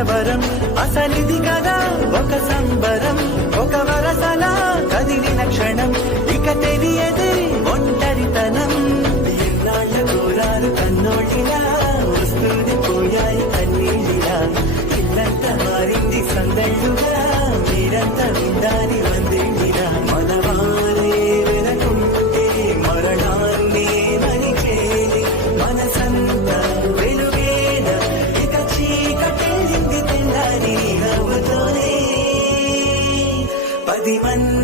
కలవరం అసలిది కదా ఒక సంబరం ఒక వరసలా కదిలిన క్షణం ఇక తెలియదే ఒంటరితనం ఎన్నాళ్ళ కోరారు కన్నోళ్ళిలా వస్తుంది పోయాయి కన్నీళ్ళిలా ఇల్లంతా మారింది సందళ్ళుగా మీరంతా విందాని వందేళ్ళిలా మనవారే వెనకుంటే మరణాన్ని మరిచేది మనసంతా వెలుగేన ఇక చీకటెళ్ళింది తెల్లారి నవ్వుతోనే 10 మంది